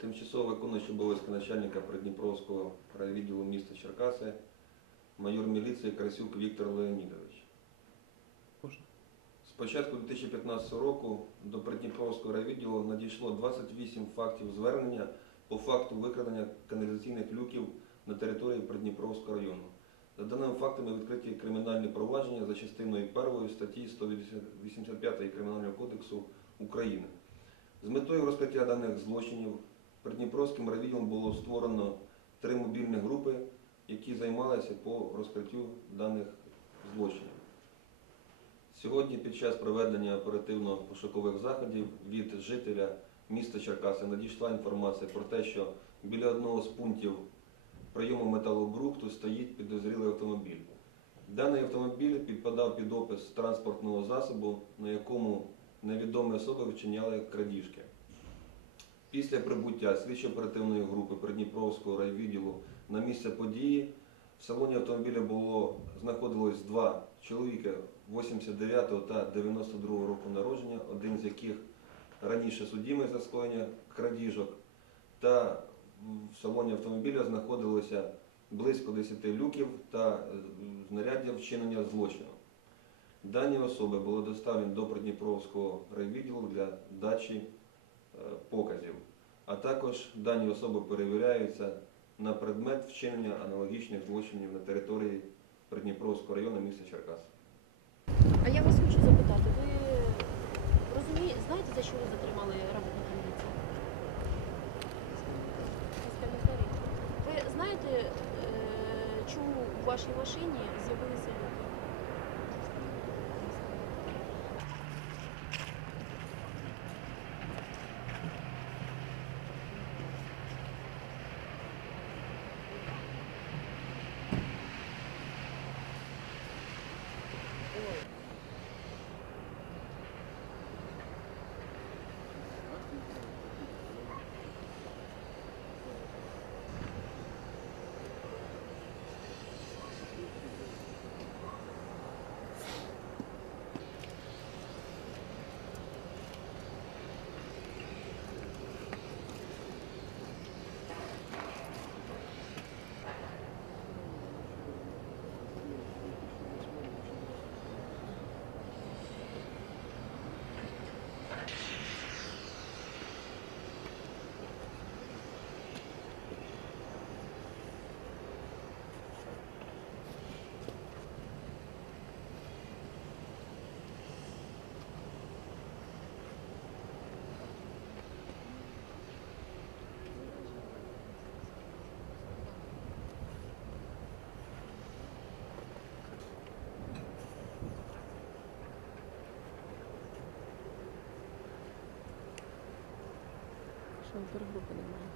Тимчасово виконуючий обов'язки начальника Придніпровського райвідділу міста Черкаси, майор міліції Красюк Віктор Леонідович. З початку 2015 року до Придніпровського райвідділу надійшло 28 фактів звернення по факту викрадення каналізаційних люків на території Придніпровського району. За даними фактами відкриті кримінальні провадження за частиною 1 статті 185 Кримінального кодексу України. З метою розкриття даних злочинів Придніпровським райвідділом було створено три мобільні групи, які займалися по розкриттю даних злочинів. Сьогодні під час проведення оперативно-пошукових заходів від жителя міста Черкаси надійшла інформація про те, що біля одного з пунктів прийому металобрухту стоїть підозрілий автомобіль. Даний автомобіль підпадав під опис транспортного засобу, на якому невідомі особи вчиняли крадіжки. Після прибуття слідчо-оперативної групи Придніпровського райвідділу на місце події в салоні автомобіля було знаходилось два чоловіка 89 та 92 року народження, один з яких раніше судимий за скоєння крадіжок, та в салоні автомобіля знаходилося близько 10 люків та е, знаряддя вчинення злочину. Дані особи були доставлені до Придніпровського райвідділу для дачі а також дані особи перевіряються на предмет вчинення аналогічних злочинів на території Придніпровського району міста Черкас. А я вас хочу запитати, ви розумієте, знаєте, за що ви затримали роботника міліції? Ви знаєте, е, чому в вашій машині з'явилися люди? Контргрупи немає.